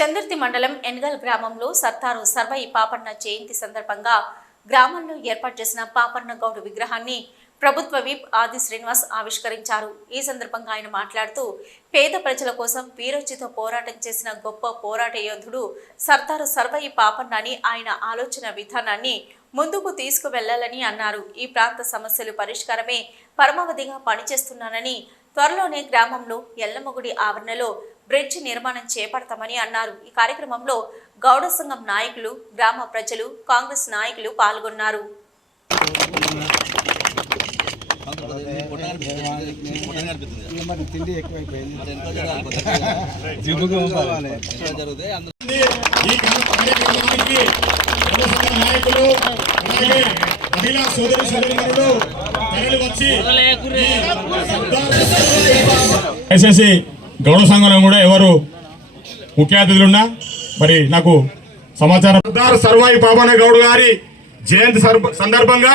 చందుర్తి మండలం ఎన్గల్ గ్రామంలో సర్దారు సర్వయి పాపన్న జయంతి సందర్భంగా గ్రామంలో ఏర్పాటు చేసిన పాపన్న గౌడ్ విగ్రహాన్ని ప్రభుత్వ విప్ ఆది శ్రీనివాస్ ఆవిష్కరించారు. ఈ సందర్భంగా ఆయన మాట్లాడుతూ పేద ప్రజల కోసం వీరోచిత పోరాటం చేసిన గొప్ప పోరాట యోధుడు సర్దారు సర్వయి పాపన్న అని ఆయన ఆలోచన విధానాన్ని ముందుకు తీసుకువెళ్ళాలని అన్నారు. ఈ ప్రాంత సమస్యలు పరిష్కారమే పరమావధిగా పనిచేస్తున్నానని త్వరలోనే గ్రామంలో ఎల్లమ్మగుడి ఆవరణలో బ్రిడ్జ్ నిర్మాణం చేపడతామని అన్నారు ఈ కార్యక్రమంలో గౌడ సంఘం నాయకులు గ్రామ ప్రజలు కాంగ్రెస్ నాయకులు పాల్గొన్నారు నాయకులు మహిళా సోదరి సోదరులు తరలి వచ్చి గౌడ సంఘంలో కూడా ఎవరు ముఖ్య అతిథులున్నా మరి నాకు సమాచారం సర్దార్ సర్వాయి పాపన్న గౌడ్ గారి జయంతి సందర్భంగా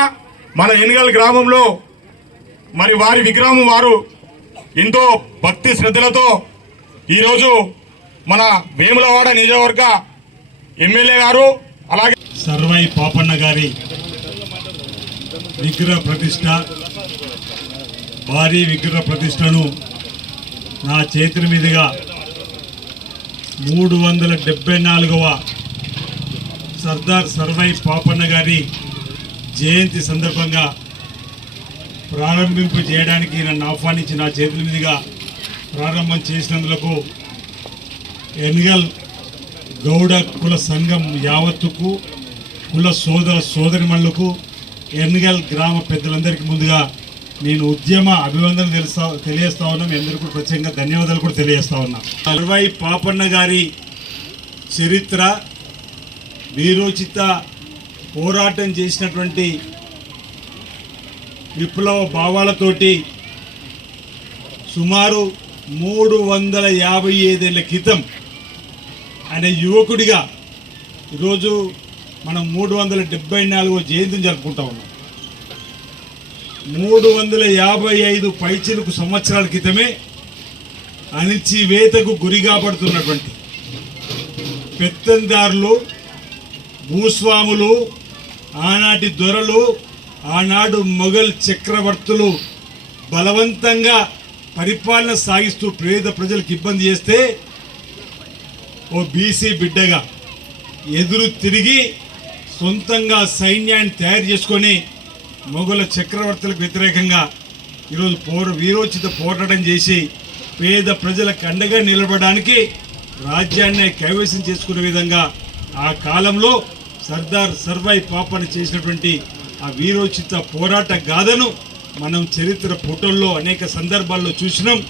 మన ఎన్నికల గ్రామంలో మరి వారి విగ్రహం వారు ఎంతో భక్తి శ్రద్ధలతో ఈరోజు మన వేములవాడ నియోజకవర్గ ఎమ్మెల్యే గారు అలాగే సర్వై పాపన్న గారి విగ్రహ ప్రతిష్ట భారీ విగ్రహ ప్రతిష్టను నా చేతుల మీదుగా మూడు వందల డెబ్బై నాలుగవ సర్దార్ సర్వై పాపన్న గారి జయంతి సందర్భంగా ప్రారంభింపు చేయడానికి నన్ను ఆహ్వానించి నా చేతుల మీదుగా ప్రారంభం చేసినందులకు ఎన్గల్ గౌడ కుల సంఘం యావత్తుకు కుల సోదర సోదరిమణులకు ఎన్గల్ గ్రామ పెద్దలందరికీ ముందుగా నేను ఉద్యమ అభివందన తెలుస్తా తెలియజేస్తా ఉన్నాం మీ అందరికీ కూడా ప్రత్యేకంగా ధన్యవాదాలు కూడా తెలియజేస్తా ఉన్నా. అరవై పాపన్న గారి చరిత్ర వీరోచిత పోరాటం చేసినటువంటి విప్లవ భావాలతోటి సుమారు మూడు వందల యాభై ఐదేళ్ళ క్రితం అనే యువకుడిగా ఈరోజు మనం మూడు వందల డెబ్బై నాలుగో జయంతిని జరుపుకుంటా ఉన్నాం. మూడు వందల యాభై ఐదు పైచిలకు సంవత్సరాల క్రితమే అణిచివేతకు గురిగా పడుతున్నటువంటి పెత్తందారులు భూస్వాములు ఆనాటి దొరలు ఆనాడు మొఘల్ చక్రవర్తులు బలవంతంగా పరిపాలన సాగిస్తూ పేద ప్రజలకు ఇబ్బంది చేస్తే ఓ బీసీ బిడ్డగా ఎదురు తిరిగి సొంతంగా సైన్యాన్ని తయారు చేసుకొని మొఘల చక్రవర్తులకు వ్యతిరేకంగా ఈరోజు పోర వీరోచిత పోరాటం చేసి పేద ప్రజలకు అండగా నిలబడడానికి రాజ్యాన్ని కైవసం చేసుకునే విధంగా ఆ కాలంలో సర్దార్ సర్వాయి పాపని చేసినటువంటి ఆ వీరోచిత పోరాట గాథను మనం చరిత్ర ఫోటోల్లో అనేక సందర్భాల్లో చూసినాం.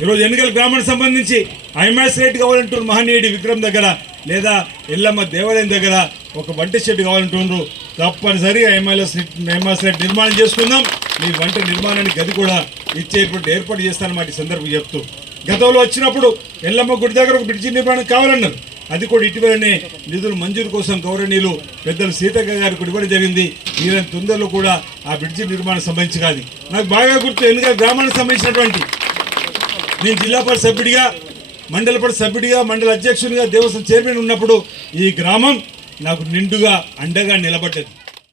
ఈరోజు ఎన్నికల గ్రామానికి సంబంధించి ఐమాస్ రేట్ కావాలంటున్నారు మహనీయుడి విక్రమ్ దగ్గర లేదా ఎల్లమ్మ దేవాలయం దగ్గర ఒక వంట షెడ్ కావాలంటున్నారు. తప్పనిసరిగా ఎంఎల్ఎస్ ఐమాస్ నిర్మాణం చేసుకుందాం. మీ వంట నిర్మాణానికి గది కూడా ఇచ్చేటువంటి ఏర్పాటు చేస్తానన్నమాట ఈ సందర్భం చెప్తూ. గతంలో వచ్చినప్పుడు ఎల్లమ్మ గుడి దగ్గర ఒక బ్రిడ్జి నిర్మాణం కావాలన్నారు. అది కూడా ఇటీవలనే నిధులు మంజూరు కోసం గౌరవనీయులు పెద్దలు సీతక్క గారికి ఇవ్వడం జరిగింది. ఈయన తొందరలో కూడా ఆ బ్రిడ్జి నిర్మాణం సంబంధించి కాదు. నాకు బాగా గుర్తు ఎందుకంటే గ్రామానికి సంబంధించినటువంటి నేను జిల్లా పరిషత్ సభ్యుడిగా మండల పరిషత్ సభ్యుడిగా మండల అధ్యక్షుడిగా దేవస్థానం చైర్మన్ ఉన్నప్పుడు ఈ గ్రామం నాకు నిండుగా అండగా నిలబడ్డది.